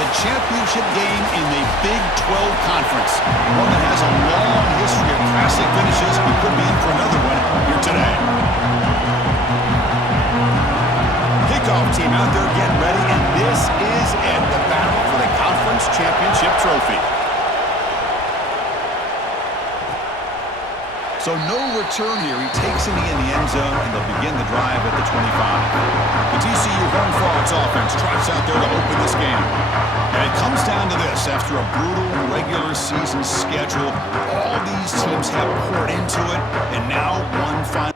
the championship game in the Big 12 Conference. One that has a long history of classic finishes. We could be in for another one here today. Kickoff team out there getting ready, and this is it, the battle for the conference championship trophy. So no return here. He takes it in the end zone, and they'll begin the drive at the 25. The TCU Horned Frogs offense trots out there to open this game. And it comes down to this. After a brutal regular season schedule, all these teams have poured into it, and now one final.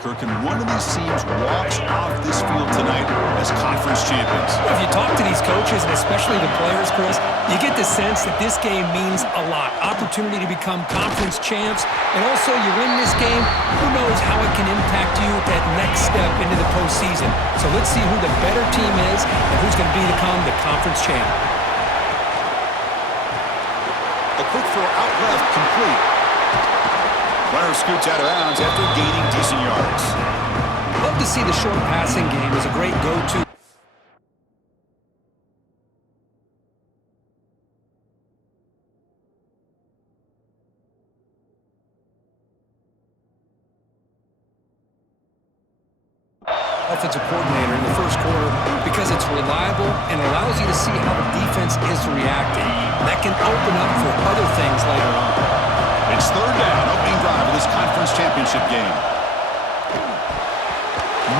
Kirk, and one of these teams walks off this field tonight as conference champions. Well, if you talk to these coaches, and especially the players, Chris, you get the sense that this game means a lot. Opportunity to become conference champs, and also you win this game, who knows how it can impact you at that next step into the postseason. So let's see who the better team is and who's going to become the conference champ. A quick throw out left, complete. Runner scoots out of bounds after gaining decent yards. Love to see the short passing game as a great go-to. Offensive coordinator in the first quarter because it's reliable and allows you to see how the defense is reacting. That can open up for other things later on. It's third down, opening drive of this conference championship game.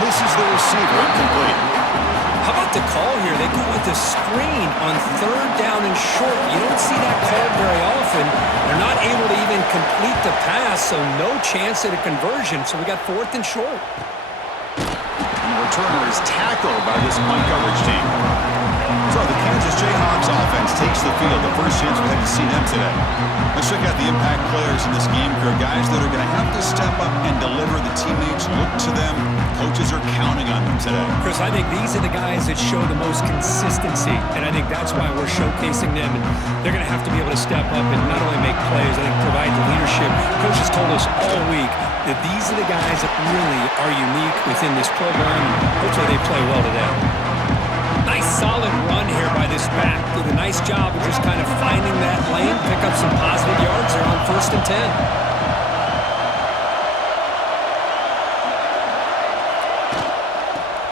Misses the receiver, incomplete. How about the call here? They go with the screen on third down and short. You don't see that called very often. They're not able to even complete the pass, so no chance at a conversion. So we got fourth and short. And the returner is tackled by this punt coverage team. So the Kansas Jayhawks offense takes the field. The first chance we had to see them today. Let's check out the impact players in this game, crew. Guys that are going to have to step up and deliver. The teammates look to them. Coaches are counting on them today. Chris, I think these are the guys that show the most consistency, and I think that's why we're showcasing them. And they're going to have to be able to step up and not only make plays, I think provide the leadership. Coaches told us all week that these are the guys that really are unique within this program, and hopefully they play well today. Nice solid run here by this back. Did a nice job of just kind of finding that lane, pick up some positive yards there on 1st and 10.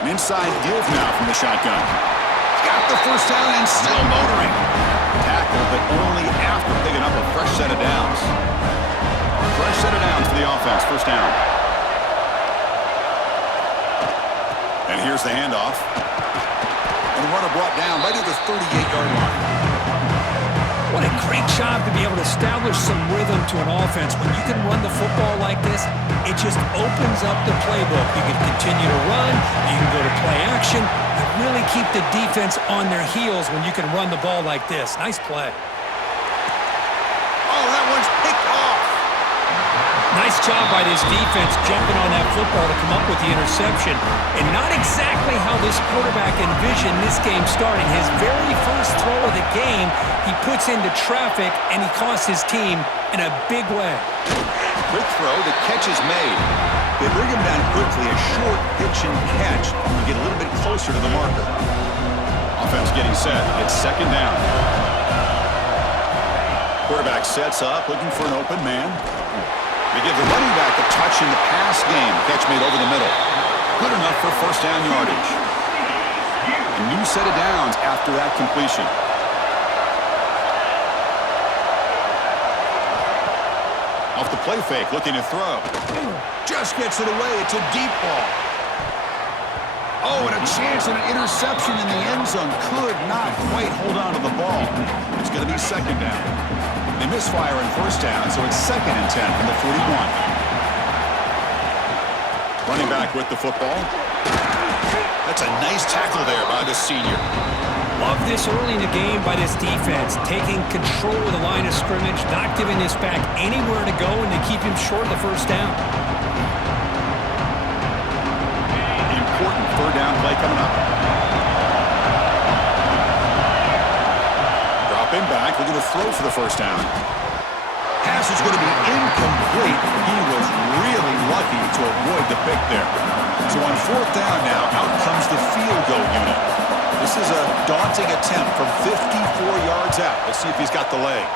An inside give now from the shotgun. Got the first down and still motoring. Tackle, but only after picking up a fresh set of downs. Fresh set of downs for the offense. First down. And here's the handoff. And the runner brought down right at the 38-yard line. What a great job to be able to establish some rhythm to an offense. When you can run the football like this, it just opens up the playbook. You can continue to run, you can go to play action, and really keep the defense on their heels when you can run the ball like this. Nice play. Oh, that one's picked off. Nice job by this defense jumping on that football to come up with the interception. And not exactly how this quarterback envisioned this game starting. His very first throw of the game, he puts into traffic, and he costs his team in a big way. Quick throw, the catch is made. They bring him down quickly, a short pitch and catch to get a little bit closer to the marker. Offense getting set. It's second down. Quarterback sets up, looking for an open man. They give the running back a touch in the pass game. Catch made over the middle. Good enough for first down yardage. A new set of downs after that completion. Off the play fake, looking to throw. Just gets it away. It's a deep ball. Oh, and a chance at an interception in the end zone. Could not quite hold on to the ball. It's going to be second down. They misfire on first down, so it's 2nd and 10 from the 41. Running back with the football. That's a nice tackle there by the senior. Love this early in the game by this defense, taking control of the line of scrimmage, not giving this back anywhere to go, and to keep him short of the first down. Important third down play coming up. Dropping back, looking to throw for the first down. is going to be incomplete. He was really lucky to avoid the pick there. So on fourth down now, out comes the field goal unit. This is a daunting attempt from 54 yards out. Let's see if he's got the leg.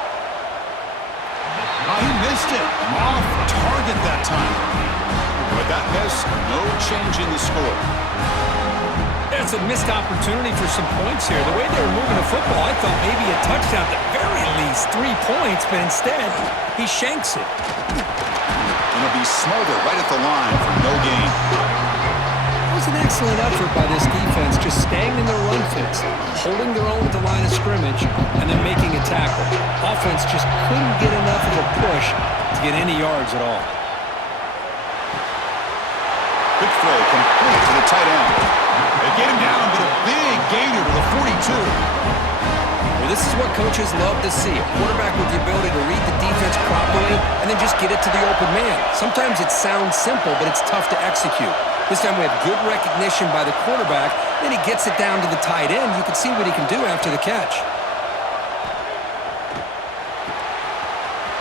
Oh, he missed it. Off target that time. With that miss, no change in the score. That's a missed opportunity for some points here. The way they were moving the football, I thought maybe a touchdown, at the very least 3 points, but instead, he shanks it. And it'll be Smolder right at the line for no gain. It was an excellent effort by this defense, just staying in their run fits, holding their own at the line of scrimmage, and then making a tackle. Offense just couldn't get enough of a push to get any yards at all. Quick throw complete to the tight end. They get him down with a big gainer to the 42. Well, this is what coaches love to see. A quarterback with the ability to read the defense properly and then just get it to the open man. Sometimes it sounds simple, but it's tough to execute. This time we have good recognition by the quarterback. Then he gets it down to the tight end. You can see what he can do after the catch.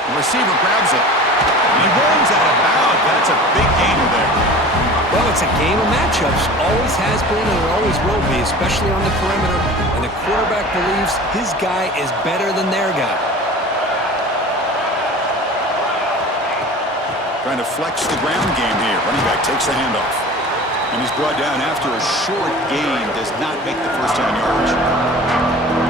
The receiver grabs it. And he runs out of bounds. That's a big gainer there. Well, it's a game of matchups. Always has been and it always will be, especially on the perimeter. And the quarterback believes his guy is better than their guy. Trying to flex the ground game here. Running back takes the handoff. And he's brought down after a short gain. Does not make the first down yardage.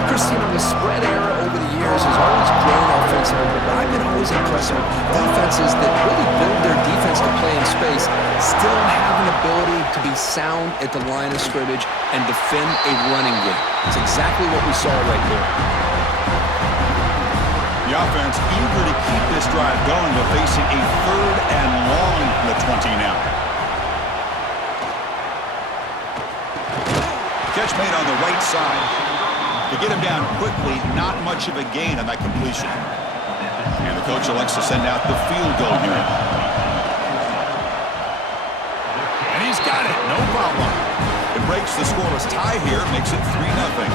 Christian, the spread era over the years has always grown offensively, but I've been always impressed with defenses that really build their defense to play in space, still have an ability to be sound at the line of scrimmage and defend a running game. It's exactly what we saw right there. The offense eager to keep this drive going, but facing a third and long from the 20 now. Catch made on the right side. To get him down quickly, not much of a gain on that completion. And the coach elects to send out the field goal unit. And he's got it, no problem. It breaks the scoreless tie here, makes it 3-0.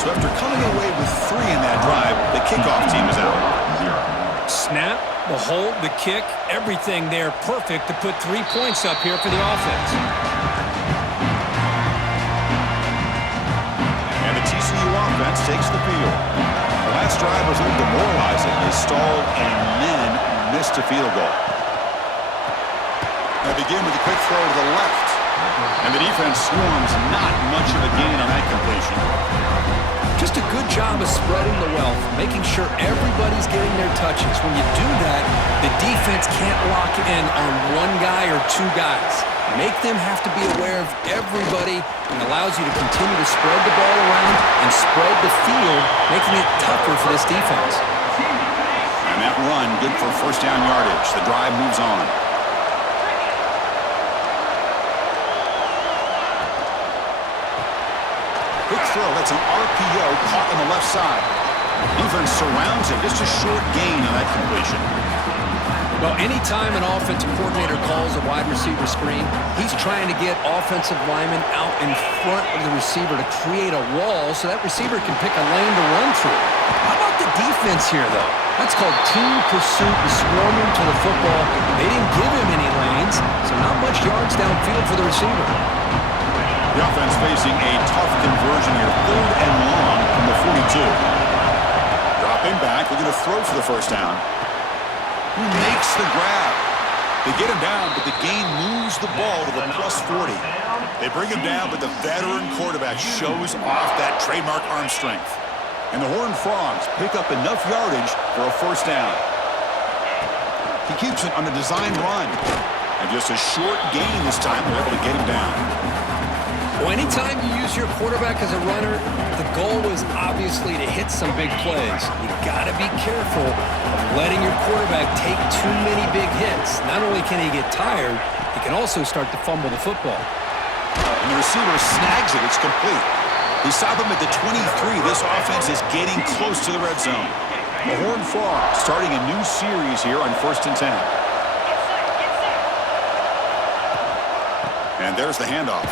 So after coming away with 3 in that drive, the kickoff team is out. Snap, the hold, the kick, everything there perfect to put 3 points up here for the offense. TCU offense takes the field. The last drive was a little demoralizing. They stalled and then missed a field goal. They begin with a quick throw to the left. And the defense swarms, not much of a gain on that completion. Just a good job of spreading the wealth, making sure everybody's getting their touches. When you do that, the defense can't lock in on one guy or 2 guys. Make them have to be aware of everybody and allows you to continue to spread the ball around and spread the field, making it tougher for this defense. And that run, good for first down yardage. The drive moves on. Quick throw, that's an RPO caught on the left side. Defense surrounds it, just a short gain on that completion. Well, anytime an offensive coordinator calls a wide receiver screen, he's trying to get offensive linemen out in front of the receiver to create a wall so that receiver can pick a lane to run through. How about the defense here, though? That's called team pursuit and swarming to the football. They didn't give him any lanes, so not much yards downfield for the receiver. The offense facing a tough conversion here, third and long from the 42. Dropping back, we're going to throw for the first down. Who makes the grab? They get him down, but the gain moves the ball to the +40. They bring him down, but the veteran quarterback shows off that trademark arm strength. And the Horned Frogs pick up enough yardage for a first down. He keeps it on the design run. And just a short gain this time, they're able to get him down. Well, anytime you use your quarterback as a runner, the goal is obviously to hit some big plays. You got to be careful of letting your quarterback take too many big hits. Not only can he get tired, he can also start to fumble the football. And the receiver snags it. It's complete. He saw them at the 23. This offense is getting close to the red zone. The Horned Frogs starting a new series here on 1st and 10. And there's the handoff.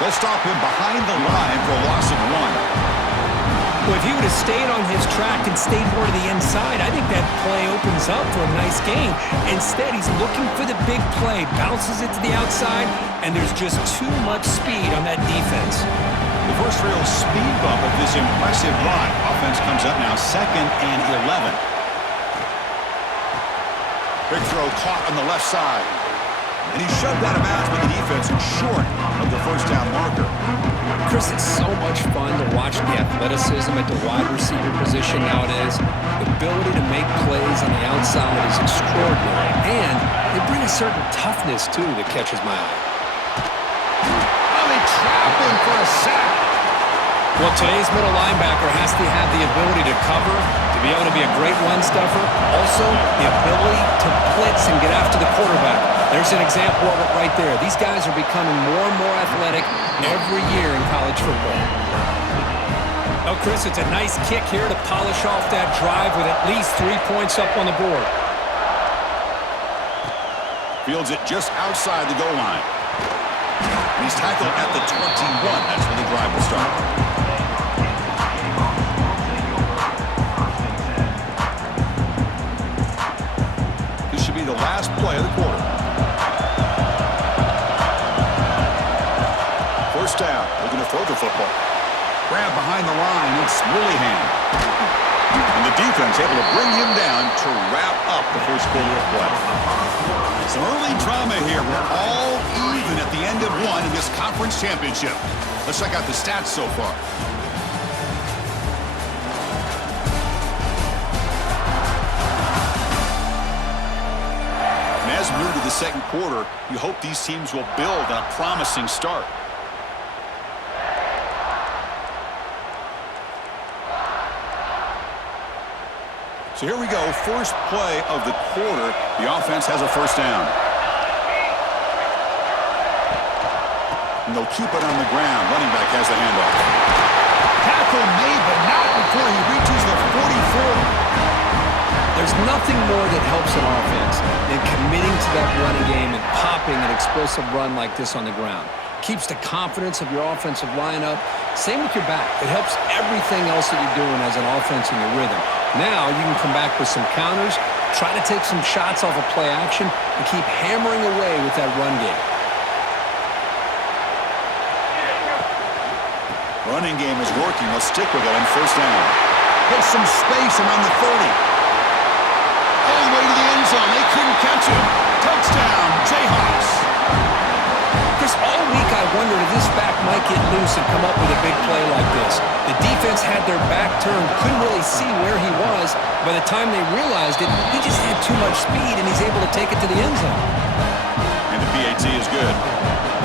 They'll stop him behind the line for a loss of 1. Well, if he would have stayed on his track and stayed more to the inside, I think that play opens up for a nice gain. Instead, he's looking for the big play, bounces it to the outside, and there's just too much speed on that defense. The first real speed bump of this impressive drive. Offense comes up now 2nd and 11. Big throw caught on the left side. And he shoved out of bounds with the defense short of the first down marker. Chris, it's so much fun to watch the athleticism at the wide receiver position nowadays. The ability to make plays on the outside is extraordinary. And they bring a certain toughness, too, that catches my eye. Oh, they trap him for a sack. Well, today's middle linebacker has to have the ability to cover, to be able to be a great run stuffer. Also, the ability to blitz and get after the quarterback. There's an example of it right there. These guys are becoming more and more athletic every year in college football. Oh, Chris, it's a nice kick here to polish off that drive with at least 3 points up on the board. Fields it just outside the goal line. And he's tackled at the 21. That's where the drive will start. This should be the last play of the quarter. First down, looking to throw the football. Grab behind the line, it's Willingham. And the defense able to bring him down to wrap up the first quarter of play. Some early drama here. We're all even at the end of one in this conference championship. Let's check out the stats so far. And as we move to the second quarter, you hope these teams will build on a promising start. So here we go, first play of the quarter. The offense has a first down. And they'll keep it on the ground. Running back has the handoff. Tackle made, but not before he reaches the 44. There's nothing more that helps an offense than committing to that running game and popping an explosive run like this on the ground. Keeps the confidence of your offensive lineup. Same with your back. It helps everything else that you're doing as an offense in your rhythm. Now you can come back with some counters, try to take some shots off of play action, and keep hammering away with that run game. Running game is working. They'll stick with it on first down. Put some space around the 30. All the way to the end zone. They couldn't catch him. Touchdown, Jayhawks. Chris, all week I wondered if this back might get loose and come up with a big play like this. The defense had their back turned, couldn't really see where he was. By the time they realized it, he just had too much speed, and he's able to take it to the end zone. And the PAT is good.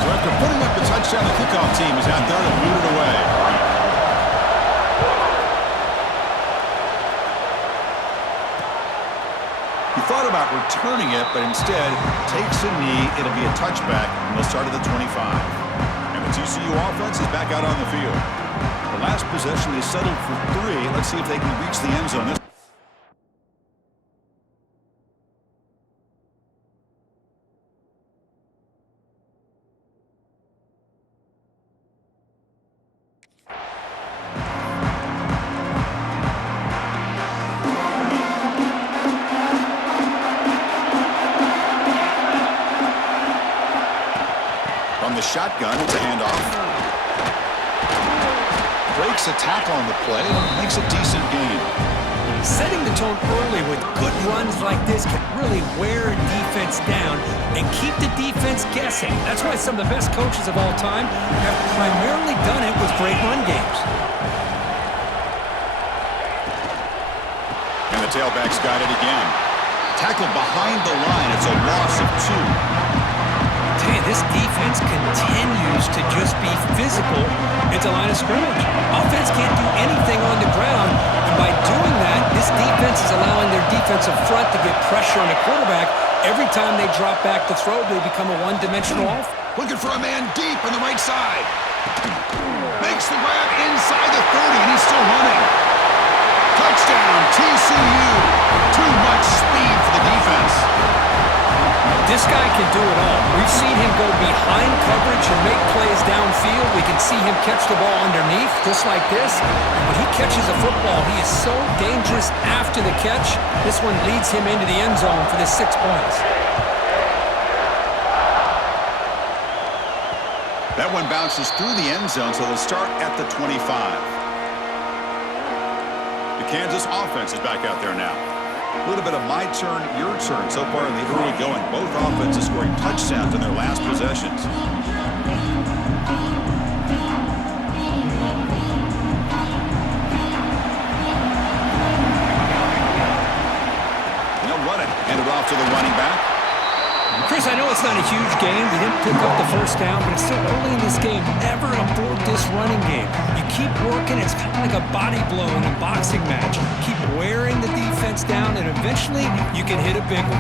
So after putting up the touchdown, the kickoff team is out there to boot it away. He thought about returning it, but instead takes a knee. It'll be a touchback, and they'll start at the 25. And the TCU offense is back out on the field. The last possession, they settled for 3. Let's see if they can reach the end zone. From the shotgun, it's a handoff. Breaks a tackle on the play and makes a decent gain. Setting the tone early with good runs like this can really wear a defense down and keep the defense guessing. That's why some of the best coaches of all time have primarily done it with great run games. And the tailback's got it again. Tackled behind the line. It's a loss of 2. Hey, this defense continues to just be physical into line of scrimmage. Offense can't do anything on the ground, and by doing that, this defense is allowing their defensive front to get pressure on the quarterback. Every time they drop back to throw, they become a one-dimensional offense. Looking for a man deep on the right side. Makes the grab inside the 30, and he's still running. Touchdown, TCU. Too much speed for the defense. This guy can do it all. We've seen him go behind coverage and make plays downfield. We can see him catch the ball underneath, just like this. When he catches a football, he is so dangerous after the catch. This one leads him into the end zone for the 6 points. That one bounces through the end zone, so they'll start at the 25. The Kansas offense is back out there now. A little bit of my turn, your turn so far in the early going. Both offenses scoring touchdowns in their last possessions. They'll run it. Hand it off to the running back. Chris, I know it's not a huge game. We didn't pick up the first down, but it's still early in this game. Never abort this running game. You keep working. It's kind of like a body blow in a boxing match. Keep wearing the defense down, and eventually you can hit a big one.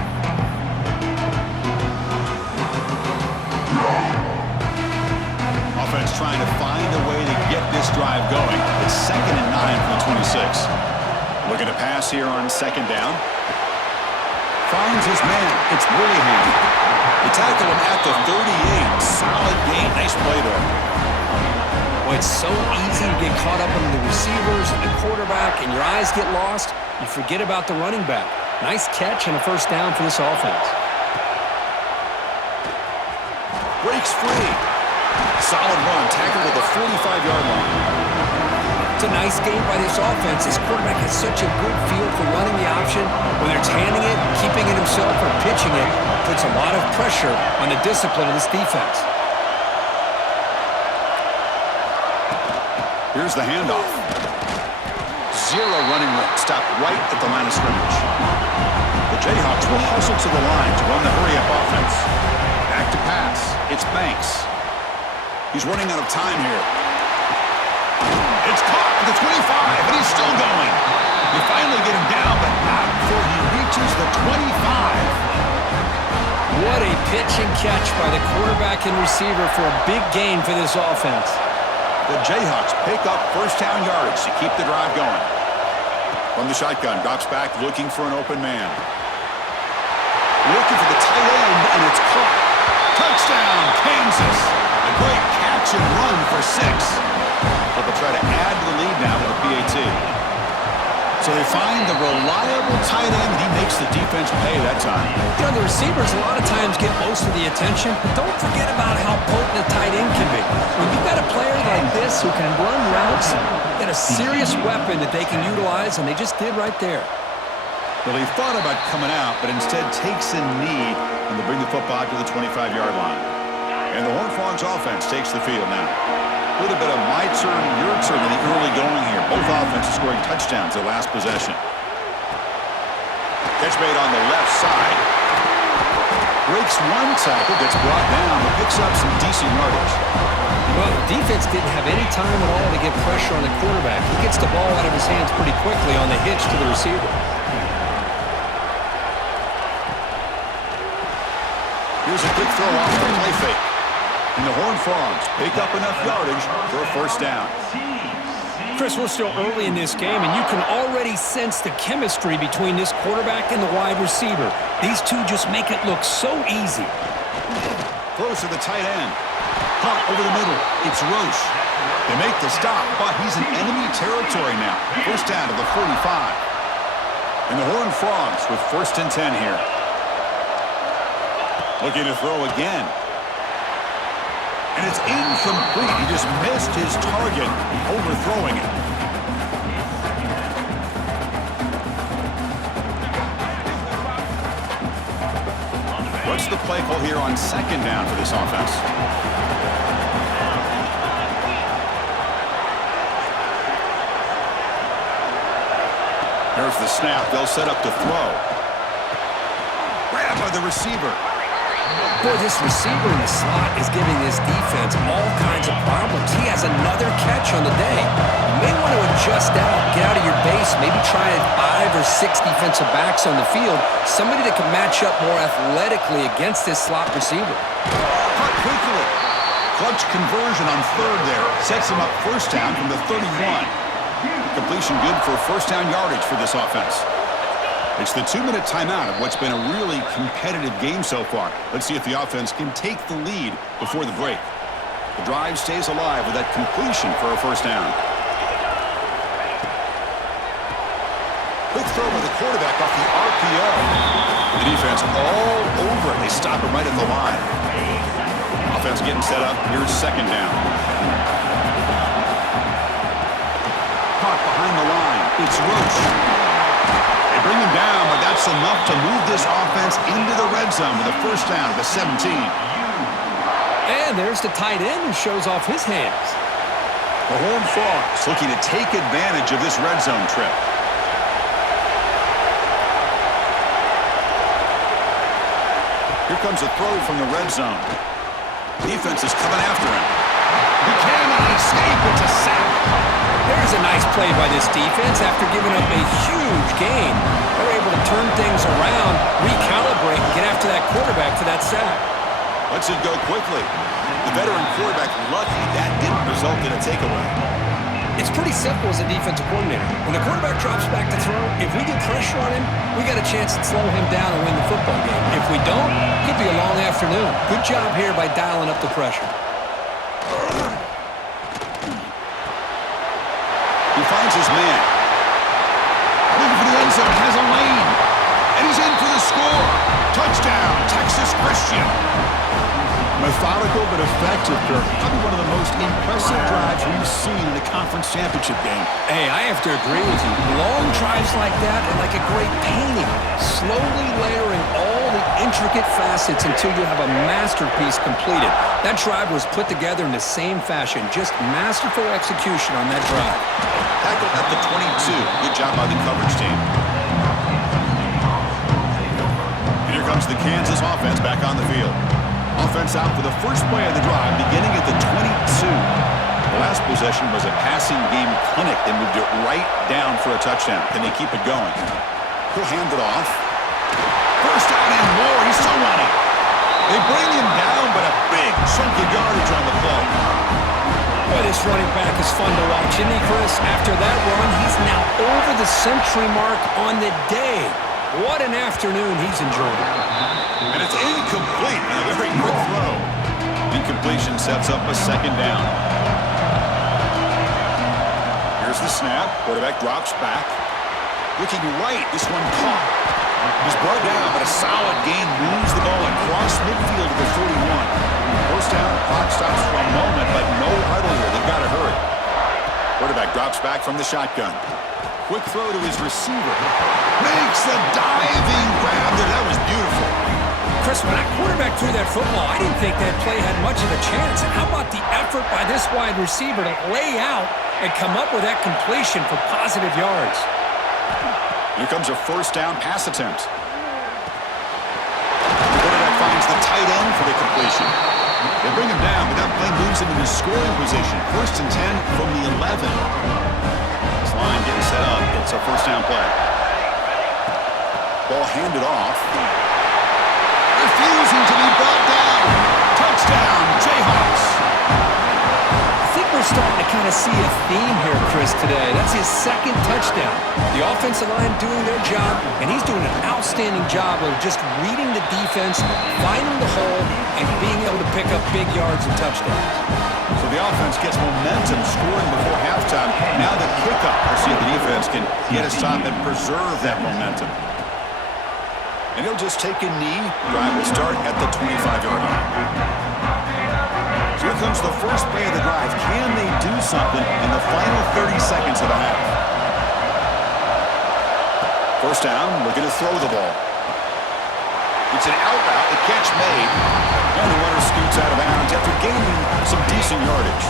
Offense trying to find a way to get this drive going. It's 2nd and 9 from the 26. Looking to pass here on 2nd down. Finds his man. It's Willingham. They tackle him at the 38. Solid game. Nice play there. Boy, it's so easy to get caught up in the receivers and the quarterback, and your eyes get lost. You forget about the running back. Nice catch and a first down for this offense. Breaks free. Solid run. Tackled at the 45-yard line. It's a nice game by this offense. This quarterback has such a good feel for running the option. Whether it's handing it, keeping it himself, or pitching it, puts a lot of pressure on the discipline of this defense. Here's the handoff. Zero running room. Stopped right at the line of scrimmage. The Jayhawks will hustle to the line to run the hurry-up offense. Back to pass. It's Banks. He's running out of time here. It's caught at the 25, and he's still going. They finally get him down, but not before he reaches the 25. What a pitch and catch by the quarterback and receiver for a big gain for this offense. The Jayhawks pick up first down yardage to keep the drive going. From the shotgun, drops back looking for an open man. Looking for the tight end, and it's caught. Touchdown, Kansas. A great catch and run for 6. But they'll try to add to the lead now with a PAT. So they find the reliable tight end, and he makes the defense pay that time. You know, the receivers a lot of times get most of the attention, but don't forget about how potent a tight end can be. When you've got a player like this who can run routes, you've got a serious weapon that they can utilize, and they just did right there. Well, he thought about coming out, but instead takes a knee, and they bring the football to the 25-yard line. And the Horned Frogs offense takes the field now. A little bit of my turn, your turn in the early going here. Both offenses scoring touchdowns their last possession. Catch made on the left side. Breaks one tackle, gets brought down, but picks up some decent yardage. Well, the defense didn't have any time at all to get pressure on the quarterback. He gets the ball out of his hands pretty quickly on the hitch to the receiver. Here's a quick throw off the play fake. And the Horned Frogs pick up enough yardage for a first down. Chris, we're still early in this game, and you can already sense the chemistry between this quarterback and the wide receiver. These two just make it look so easy. Close to the tight end. Hot over the middle. It's Roche. They make the stop, but he's in enemy territory now. First down to the 45. And the Horned Frogs with 1st and 10 here. Looking to throw again. And it's incomplete. He just missed his target, overthrowing it. What's the play call here on 2nd down for this offense? There's the snap. They'll set up to throw. Grabbed by the receiver. Boy, this receiver in the slot is giving this defense all kinds of problems. He has another catch on the day. You may want to adjust out, get out of your base, maybe try 5 or 6 defensive backs on the field, somebody that can match up more athletically against this slot receiver. Caught quickly. Clutch conversion on 3rd there. Sets him up first down from the 31. Completion good for first down yardage for this offense. It's the 2-minute timeout of what's been a really competitive game so far. Let's see if the offense can take the lead before the break. The drive stays alive with that completion for a first down. Quick throw by the quarterback off the RPO. The defense all over it. They stop him right at the line. Offense getting set up. Here's second down. Caught behind the line. It's Roach. They bring him down, but that's enough to move this offense into the red zone with a first down at the 17. And there's the tight end who shows off his hands. The Horned Frogs looking to take advantage of this red zone trip. Here comes a throw from the red zone. Defense is coming after him. He cannot escape. It's a sack. There's a nice play by this defense after giving up a huge gain. They're able to turn things around, recalibrate, and get after that quarterback for that sack. Lets it go quickly. The veteran quarterback lucky that didn't result in a takeaway. It's pretty simple as a defensive coordinator. When the quarterback drops back to throw, if we get pressure on him, we got a chance to slow him down and win the football game. If we don't, it could be a long afternoon. Good job here by dialing up the pressure. He finds his man. Looking for the end zone, has a lane. And he's in for the score. Touchdown, Texas Christian. Methodical but effective, Kirk. Probably one of the most impressive drives we've seen in the conference championship game. Hey, I have to agree with you. Long drives like that are like a great painting. Slowly layering all the intricate facets until you have a masterpiece completed. That drive was put together in the same fashion. Just masterful execution on that drive. Tackled at the 22. Good job by the coverage team. And here comes the Kansas offense back on the field. Offense out for the first play of the drive, beginning at the 22. The last possession was a passing game clinic. They moved it right down for a touchdown. Can they keep it going? He'll hand it off. First down and more. He's still running. They bring him down, but a big chunk of yardage on the play. Boy, this running back is fun to watch, isn't he, Chris? After that run, he's now over the century mark on the day. What an afternoon he's enjoying. And it's incomplete. A very quick throw. Incompletion sets up a second down. Here's the snap. Quarterback drops back. Looking right. This one caught. He's brought down, but a solid gain moves the ball across midfield to the 41. First down. Clock stops for a moment, but no huddle here. They've got to hurry. Quarterback drops back from the shotgun. Quick throw to his receiver. Makes the diving grab there. That was beautiful. Chris, when that quarterback threw that football, I didn't think that play had much of a chance. And how about the effort by this wide receiver to lay out and come up with that completion for positive yards? Here comes a first down pass attempt. The quarterback finds the tight end for the completion. They bring him down, but that play moves him into scoring position. First and 10 from the 11. This line getting set up. It's a first down play. Ball handed off. Refusing to be brought down. Touchdown, Jayhawks. I think we're starting to kind of see a theme here, Chris, today. That's his second touchdown. The offensive line doing their job, and he's doing an outstanding job of just reading the defense, finding the hole, and being able to pick up big yards and touchdowns. So the offense gets momentum, scoring before halftime. Now the kickoff. We'll see if the defense can get a stop and preserve that momentum. And he'll just take a knee. Drive will start at the 25-yard line. So here comes the first play of the drive. Can they do something in the final 30 seconds of the half? First down, looking to throw the ball. It's an out route, the catch made. And the runner scoots out of bounds after gaining some decent yardage.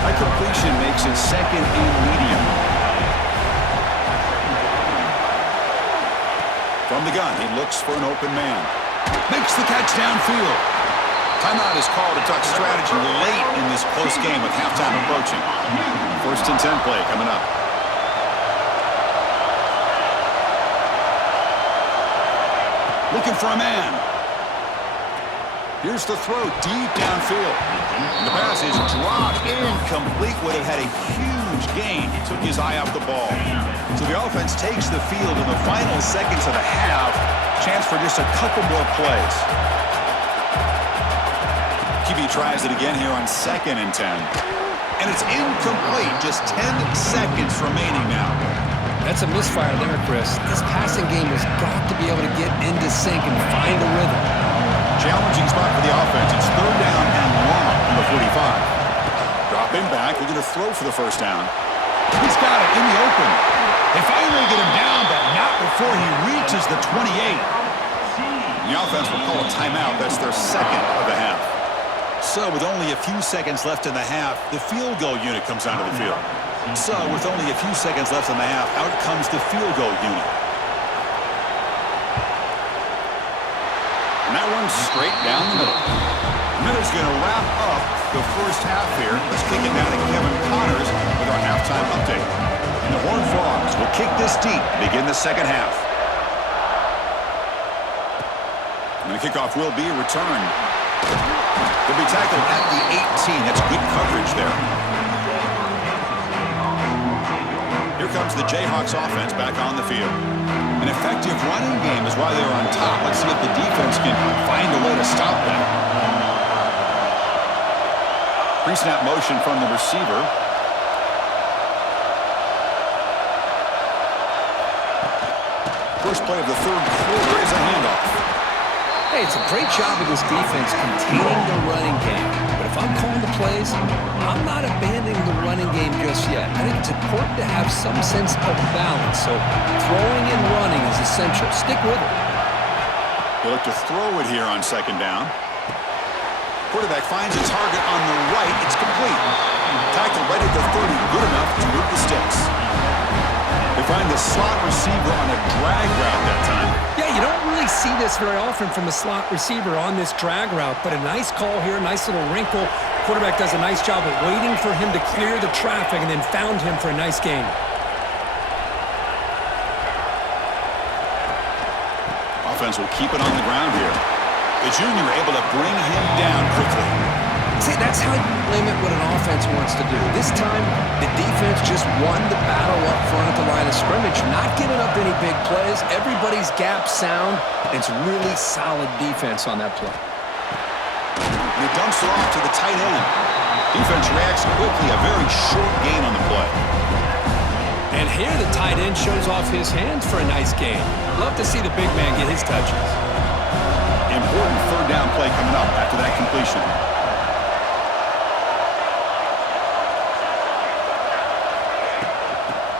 That completion makes it second and medium. From the gun, he looks for an open man. Makes the catch downfield. Timeout is called to talk strategy late in this close game with halftime approaching. First and 10 play coming up. Looking for a man. Here's the throw deep downfield. The pass is dropped incomplete. Would have had a huge gain. Took his eye off the ball. So the offense takes the field in the final seconds of the half. Chance for just a couple more plays. QB tries it again here on 2nd and 10. And it's incomplete. Just 10 seconds remaining now. That's a misfire there, Chris. This passing game has got to be able to get into sync and find a rhythm. Challenging spot for the offense. It's 3rd down and long on the 45. Dropping back, looking to throw for the first down. He's got it in the open. They finally get him down, but not before he reaches the 28. The offense will call a timeout. That's their 2nd of the half. So with only a few seconds left in the half, the field goal unit comes onto the field. So with only a few seconds left in the half, out comes the field goal unit. And that one's straight down the middle. Miller's going to wrap up the first half here. Let's kick it down to Kevin Connors with our halftime update. And the Horned Frogs will kick this deep to begin the second half. And the kickoff will be returned. They'll be tackled at the 18. That's good coverage there. Here comes the Jayhawks offense back on the field. An effective running game is why they're on top. Let's see if the defense can find a way to stop that. Pre-snap motion from the receiver. First play of the 3rd quarter is a handoff. Hey, it's a great job of this defense containing the running game. But if I'm calling the plays, I'm not abandoning the running game just yet. I think it's important to have some sense of balance. So throwing and running is essential. Stick with it. They look to throw it here on 2nd down. Quarterback finds a target on the right. It's complete. Tackle right at the 30. Good enough to move the sticks. They find the slot receiver on a drag route that time. Yeah, you don't really see this very often from a slot receiver on this drag route, but a nice call here, nice little wrinkle. Quarterback does a nice job of waiting for him to clear the traffic and then found him for a nice gain. Offense will keep it on the ground here. The junior able to bring him down quickly. See, that's how you limit what an offense wants to do. This time, the defense just won the battle up front at the line of scrimmage, not giving up any big plays. Everybody's gap sound. It's really solid defense on that play. And he dumps it off to the tight end. Defense reacts quickly, a very short gain on the play. And here the tight end shows off his hands for a nice gain. Love to see the big man get his touches. Important 3rd down play coming up after that completion.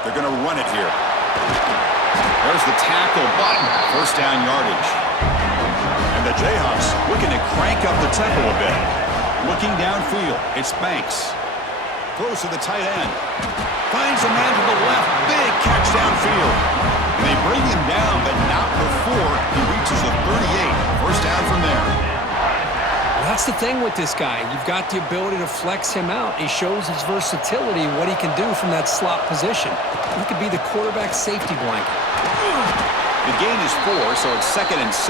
They're going to run it here. There's the tackle button. 1st down yardage. And the Jayhawks looking to crank up the tempo a bit. Looking downfield. It's Banks. Throws to the tight end. Finds a man to the left. Big catch downfield. And they bring him down, but not before he reaches the 38. 1st down from there. That's the thing with this guy. You've got the ability to flex him out. He shows his versatility, what he can do from that slot position. He could be the quarterback safety blanket. The gain is 4, so it's 2nd and 6.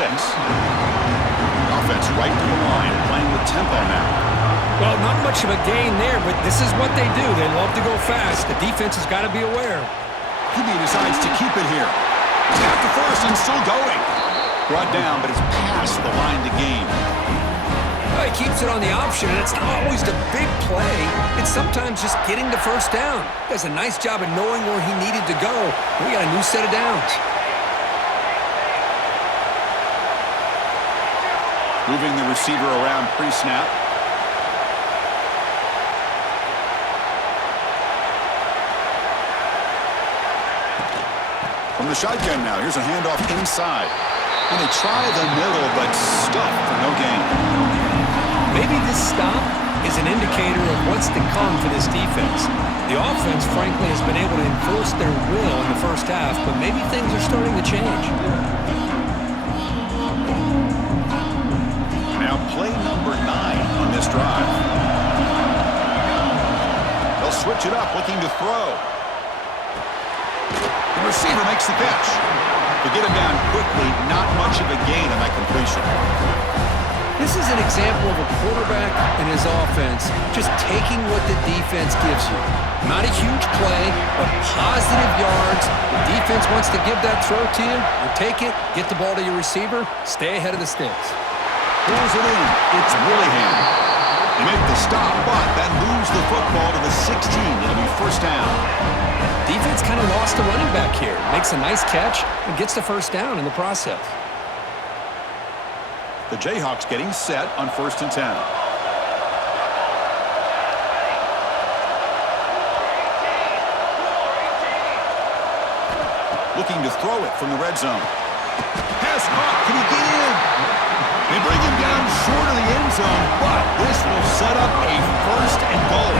Offense right to the line, playing with tempo now. Well, not much of a gain there, but this is what they do. They love to go fast. The defense has got to be aware. QB decides to keep it here. He's got the first and still going. Brought down, but it's past the line to gain. Well, he keeps it on the option, and it's not always the big play. It's sometimes just getting the 1st down. Does a nice job of knowing where he needed to go. We got a new set of downs. Moving the receiver around pre-snap. From the shotgun now, here's a handoff inside. And they try the middle, but stuffed for no gain. Maybe this stop is an indicator of what's to come for this defense. The offense, frankly, has been able to enforce their will in the 1st half, but maybe things are starting to change. Now play number 9 on this drive. They'll switch it up, looking to throw. The receiver makes the catch. To get him down quickly, not much of a gain on that completion. This is an example of a quarterback and his offense just taking what the defense gives you. Not a huge play, but positive yards. The defense wants to give that throw to you. You take it, get the ball to your receiver, stay ahead of the sticks. Pulls it in. It's Willingham. They make the stop, but that moves the football to the 16. It'll be first down. Defense kind of lost the running back here. Makes a nice catch and gets the first down in the process. The Jayhawks getting set on 1st and 10. Looking to throw it from the red zone. Pass caught. Can he get in? They bring him down short of the end zone, but this will set up a 1st and goal.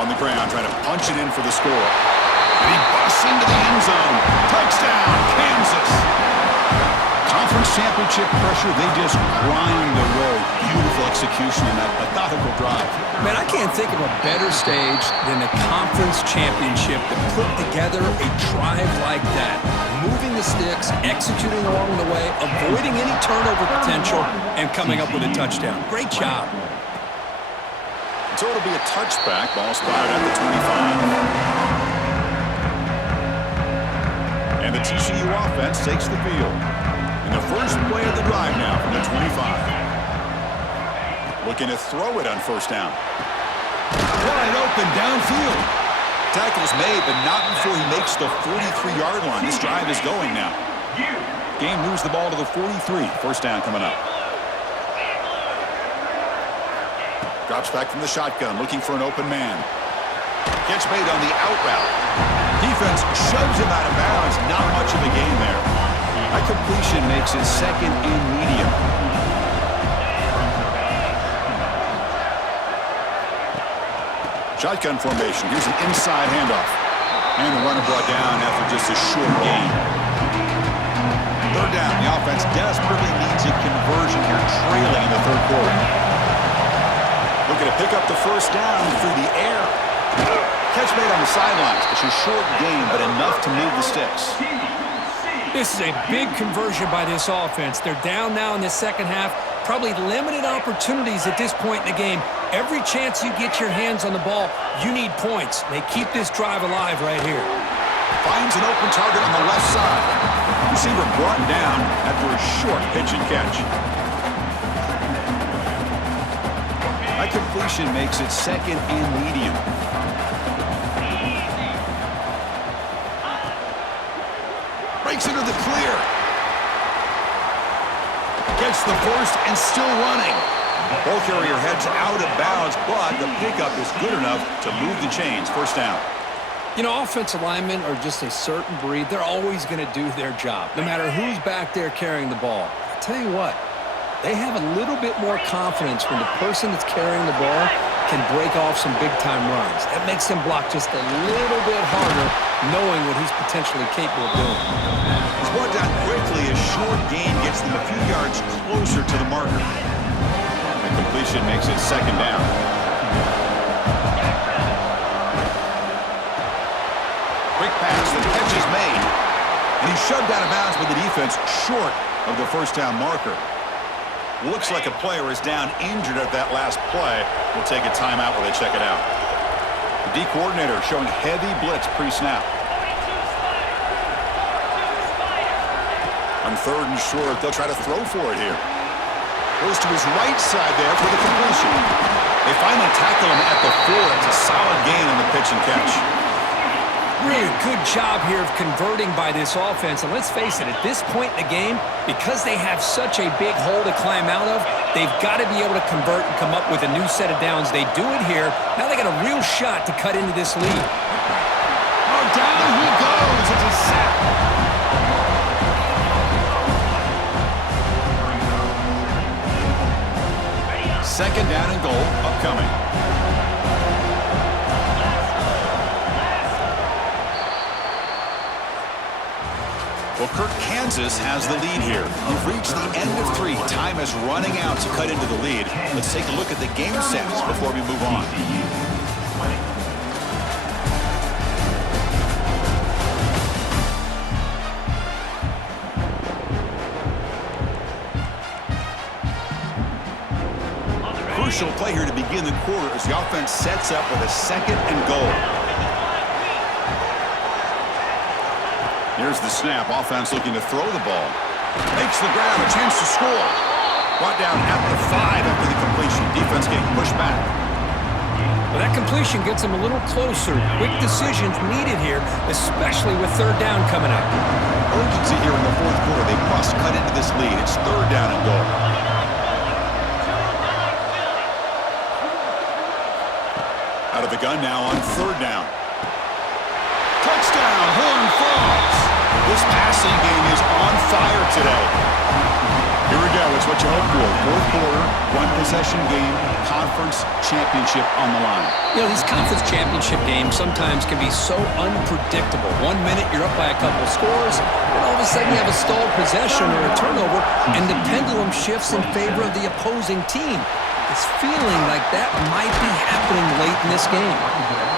On the ground, trying to punch it in for the score. And he busts into the end zone. Touchdown, Kansas. Conference championship pressure, they just grind away. Beautiful execution in that methodical drive. Man, I can't think of a better stage than the conference championship to put together a drive like that. Moving the sticks, executing along the way, avoiding any turnover potential, and coming up with a touchdown. Great job. So it'll be a touchback. Ball spotted at the 25. And the TCU offense takes the field. And the first play of the drive now from the 25. Looking to throw it on first down. Wide open downfield. Tackle's made, but not before he makes the 43-yard line. This drive is going now. Game moves the ball to the 43. First down coming up. Drops back from the shotgun, looking for an open man. Catch made on the out route. Defense shoves him out of bounds. Not much of a gain there. That completion makes it 2nd and medium. Shotgun formation. Here's an inside handoff. And the runner brought down after just a short gain. 3rd down. The offense desperately needs a conversion here, trailing in the 3rd quarter. Looking to pick up the first down through the air. Catch made on the sidelines. It's a short gain, but enough to move the sticks. This is a big conversion by this offense. They're down now in the second half. Probably limited opportunities at this point in the game. Every chance you get your hands on the ball, you need points. They keep this drive alive right here. Finds an open target on the left side. Receiver brought down after a short pitch and catch. That completion makes it 2nd and medium. Breaks into the clear. Gets the first and still running. Ball carrier heads out of bounds, but the pickup is good enough to move the chains. First down. You know, offensive linemen are just a certain breed. They're always going to do their job, no matter who's back there carrying the ball. I tell you what, they have a little bit more confidence when the person that's carrying the ball can break off some big-time runs. That makes them block just a little bit harder, knowing what he's potentially capable of doing. He's brought down quickly. A short gain gets them a few yards closer to the marker. The completion makes it 2nd down. Quick pass, the catch is made. And he's shoved out of bounds with the defense short of the first down marker. Looks like a player is down injured at that last play. We'll take a timeout while they check it out. The D coordinator showing heavy blitz pre-snap. On 3rd and short, they'll try to throw for it here. Goes to his right side there for the completion. They finally tackle him at the 4. It's a solid gain on the pitch and catch. Really good job here of converting by this offense. And let's face it, at this point in the game, because they have such a big hole to climb out of, they've got to be able to convert and come up with a new set of downs. They do it here. Now they got a real shot to cut into this lead. Oh, down he goes. It's a sack. Second down and goal upcoming. Well, Kirk, Kansas has the lead here. We've reached the end of 3. Time is running out to cut into the lead. Let's take a look at the game sets before we move on. crucial play here to begin the quarter as the offense sets up with a 2nd and goal. Here's the snap. Offense looking to throw the ball. Makes the grab, a chance to score. Brought down at the 5 after the completion. Defense getting pushed back. Well, that completion gets them a little closer. Quick decisions needed here, especially with 3rd down coming up. Urgency here in the 4th quarter. They must cut into this lead. It's 3rd down and goal. Out of the gun now on 3rd down. Touchdown, Horned Frogs. This passing game is on fire today. Here we go. It's what you hope for. 4th quarter, 1-possession game, conference championship on the line. You know, these conference championship games sometimes can be so unpredictable. 1 minute you're up by a couple scores, and all of a sudden you have a stalled possession or a turnover, and the pendulum shifts in favor of the opposing team. It's feeling like that might be happening late in this game.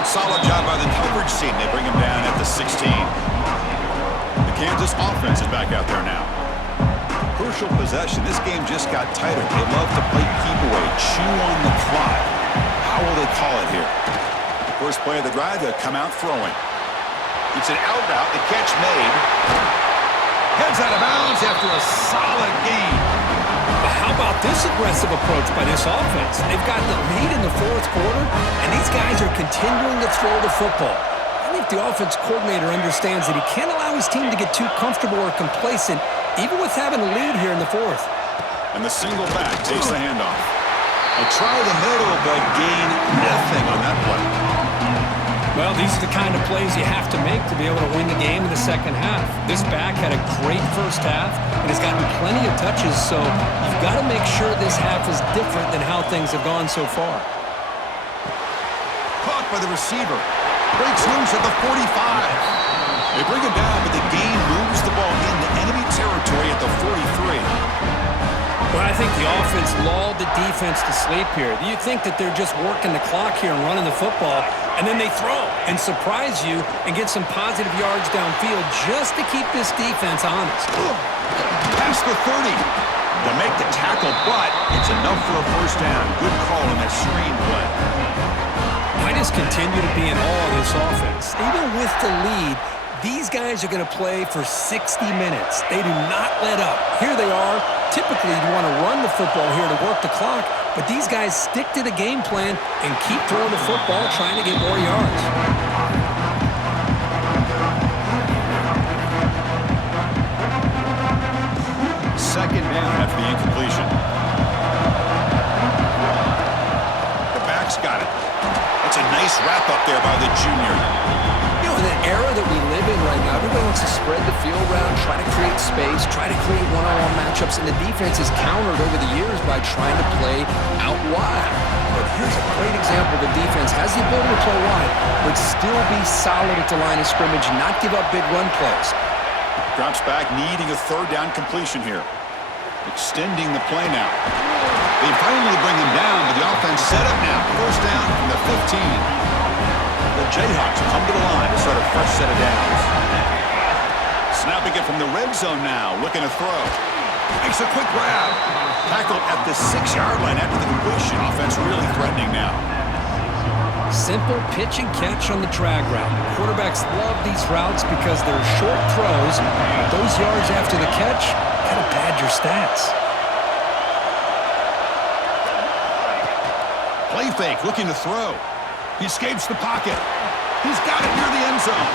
Solid job by the coverage team. They bring him down at the 16. The Kansas offense is back out there now. Crucial possession. This game just got tighter. They love to play keep away, chew on the clock. How will they call it here? First play of the drive, they'll come out throwing. It's an out route. The catch made. Heads out of bounds after a solid game. But how about this aggressive approach by this offense? They've got the lead in the 4th quarter, and these guys are continuing to throw the football. I think the offense coordinator understands that he can't allow his team to get too comfortable or complacent, even with having a lead here in the 4th. And the single back takes the handoff. They try the middle, but gain nothing on that play. Well, these are the kind of plays you have to make to be able to win the game in the 2nd half. This back had a great 1st half and has gotten plenty of touches, so you've got to make sure this half is different than how things have gone so far. Caught by the receiver. Breaks loose at the 45. They bring him down, but the gain moves the ball into enemy territory at the 43. Well, I think the offense lulled the defense to sleep here. You think that they're just working the clock here and running the football, and then they throw and surprise you and get some positive yards downfield just to keep this defense honest. Past the 30 to make the tackle, but it's enough for a 1st down. Good call in that screen play. I just continue to be in awe of this offense. Even with the lead, these guys are going to play for 60 minutes. They do not let up. Here they are. Typically, you want to run the football here to work the clock, but these guys stick to the game plan and keep throwing the football, trying to get more yards. 2nd down after the incompletion. The back's got it. That's a nice wrap-up there by the junior. You know, in the era that we live in right now, everybody wants to spread the field around, try to create space, try to create one-on-one matchups, and the defense is countered over the years by trying to play out wide. But here's a great example. The defense has the ability to play wide, but still be solid at the line of scrimmage, not give up big run plays. Drops back, needing a 3rd down completion here. Extending the play now. They finally bring him down, but the offense set up now. 1st down from the 15. The Jayhawks come to the line to start a fresh set of downs. Snapping it from the red zone now, looking to throw. Makes a quick grab. Tackled at the 6-yard line after the completion. Offense really threatening now. Simple pitch and catch on the drag route. Quarterbacks love these routes because they're short throws. Those yards after the catch kind of pad your stats. Play fake, looking to throw. He escapes the pocket. He's got it near the end zone.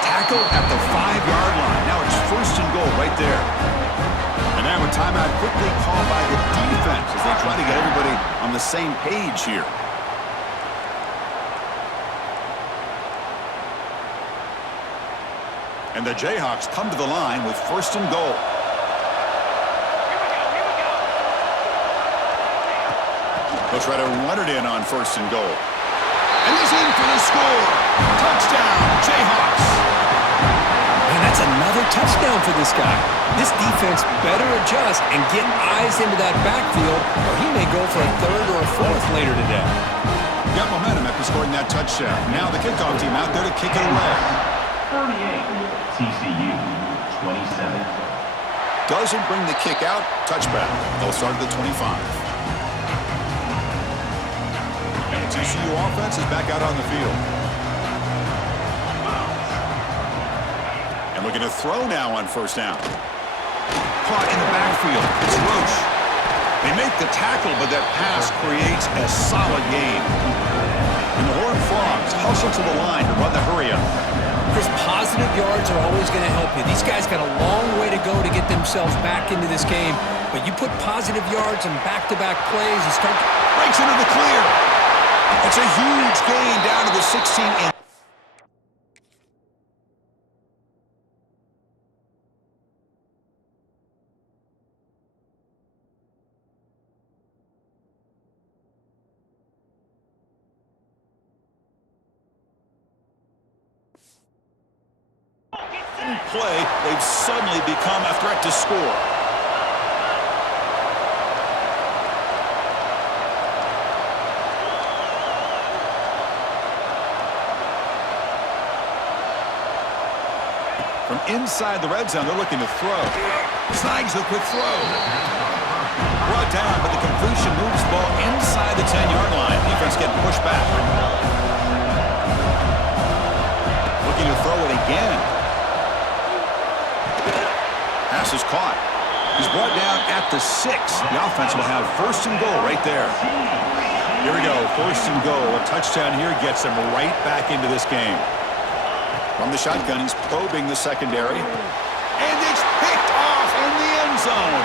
Tackle at the 5-yard line. Now it's 1st and goal right there. And now a timeout quickly called by the defense as they try to get everybody on the same page here. And the Jayhawks come to the line with 1st and goal. They'll try to run it in on 1st and goal. And he's in for the score. Touchdown, Jayhawks. And that's another touchdown for this guy. This defense better adjust and get eyes into that backfield, or he may go for a 3rd or a 4th later today. Got momentum after scoring that touchdown. Now the kickoff team out there to kick it away. 38, TCU, 27. Doesn't bring the kick out. Touchback. They'll start at the 25. TCU offense is back out on the field. And looking to throw now on first down. Caught in the backfield. It's Roche. They make the tackle, but that pass creates a solid gain. And the Horned Frogs hustle to the line to run the hurry-up. Chris, positive yards are always going to help you. These guys got a long way to go to get themselves back into this game. But you put positive yards and back-to-back plays, you start to... Breaks into the clear. It's a huge gain down to the 16. Play, they've suddenly become a threat to score. From inside the red zone, they're looking to throw. Snags the quick throw. Brought down, but the completion moves the ball inside the 10-yard line. Defense getting pushed back. Looking to throw it again. Pass is caught. He's brought down at the 6. The offense will have first and goal right there. Here we go, first and goal. A touchdown here gets him right back into this game. From the shotgun, he's probing the secondary. And it's picked off in the end zone.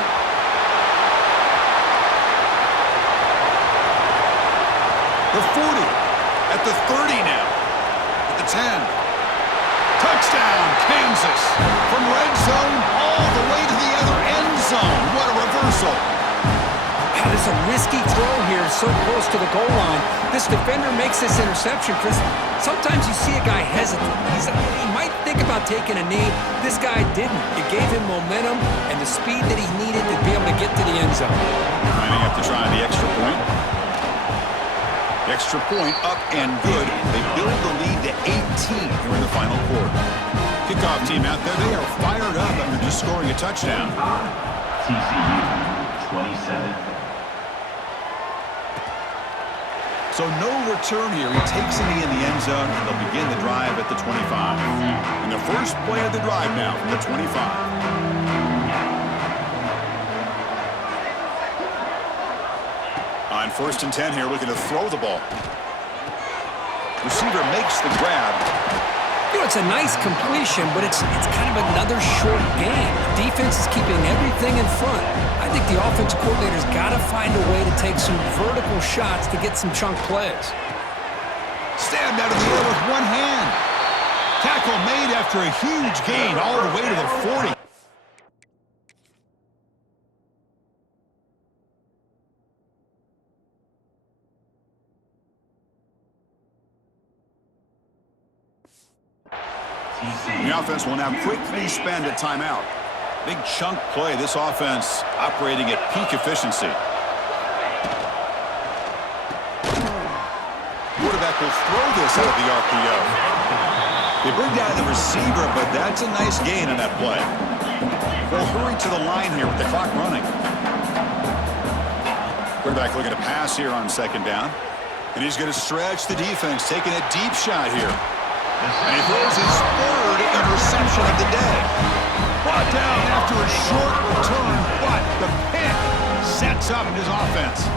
The 40, at the 30 now, at the 10. Touchdown, Kansas. From red zone all the way to the other end zone. What a reversal. Wow, this is a risky throw here, so close to the goal line. This defender makes this interception, Chris. Sometimes you see a guy hesitate. He might think about taking a knee. This guy didn't. It gave him momentum and the speed that he needed to be able to get to the end zone. Lining up to try the extra point. Extra point up and good. They build the lead to 18 here in the final quarter. Kickoff team out there, they are fired up after just scoring a touchdown. TCU 27. So no return here. He takes a knee in the end zone, and they'll begin the drive at the 25. And the first play of the drive now from the 25. On first and 10 here, looking to throw the ball. Receiver makes the grab. You know, it's a nice completion, but it's kind of another short game. The defense is keeping everything in front. I think the offensive coordinator's got to find a way to take some vertical shots to get some chunk plays. Stabbed out of the air with one hand. Tackle made after a huge gain all the way to the 40. The offense will now quickly spend a timeout. Big chunk play. This offense operating at peak efficiency. Quarterback will throw this out of the RPO. They bring down the receiver, but that's a nice gain on that play. They'll hurry to the line here with the clock running. Quarterback looking to pass here on second down. And he's going to stretch the defense, taking a deep shot here. And he throws his third interception of the day. Brought down after a short return, but the pick sets up his offense.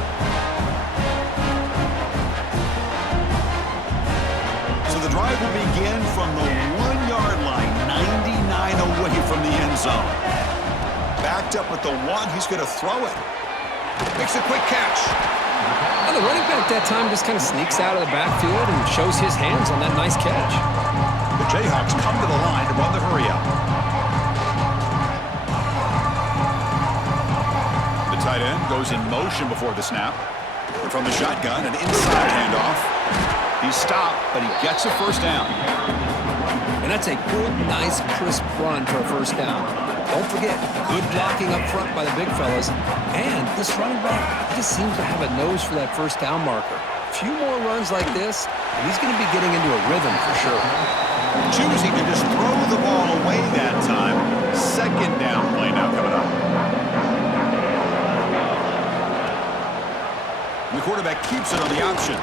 So the drive will begin from the 1-yard line, 99 away from the end zone. Backed up with the 1, he's going to throw it. Makes a quick catch. Well, the running back that time just kind of sneaks out of the backfield and shows his hands on that nice catch. The Jayhawks come to the line to run the hurry-up. The tight end goes in motion before the snap. And from the shotgun, an inside handoff. He's stopped, but he gets a first down. And that's a good, nice, crisp run for a first down. Don't forget, good blocking up front by the big fellas. And this running back just seems to have a nose for that first down marker. A few more runs like this, and he's going to be getting into a rhythm for sure. Choosing to just throw the ball away that time. Second down play now coming up. And the quarterback keeps it on the option.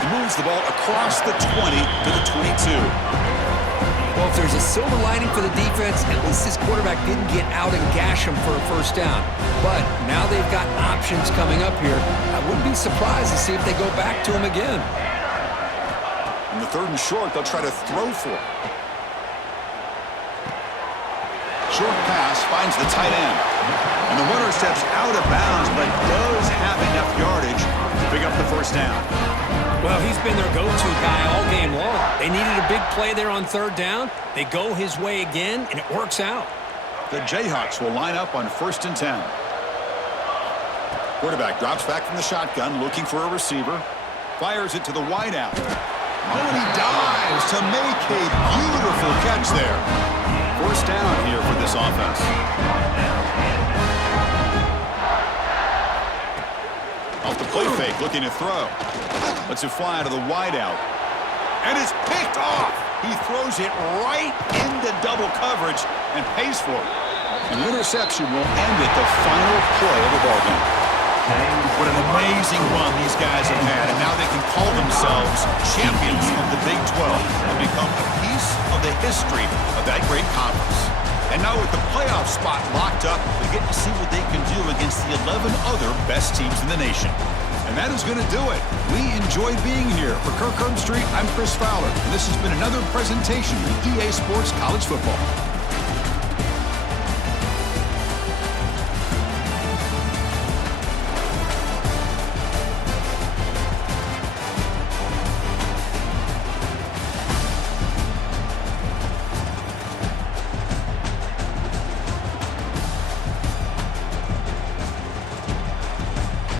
He moves the ball across the 20 to the 22. Well, if there's a silver lining for the defense, at least this quarterback didn't get out and gash him for a first down. But now they've got options coming up here. I wouldn't be surprised to see if they go back to him again. In the 3rd and short, they'll try to throw for it. Short pass finds the tight end. And the runner steps out of bounds, but does have enough yardage to pick up the first down. Well, he's been their go-to guy all game long. They needed a big play there on 3rd down. They go his way again, and it works out. The Jayhawks will line up on 1st and 10. Quarterback drops back from the shotgun, looking for a receiver. Fires it to the wideout. Oh, and he dives to make a beautiful catch there. First down here for this offense. Off the play fake, looking to throw. Lets it fly out of the wideout. And it's picked off. He throws it right into double coverage and pays for it. An interception will end it, the final play of the ballgame. What an amazing run these guys have had, and now they can call themselves champions of the Big 12 and become a piece of the history of that great conference. And now with the playoff spot locked up, they get to see what they can do against the 11 other best teams in the nation. And that is going to do it. We enjoyed being here. For Kirk Street, I'm Chris Fowler, and this has been another presentation of EA Sports College Football.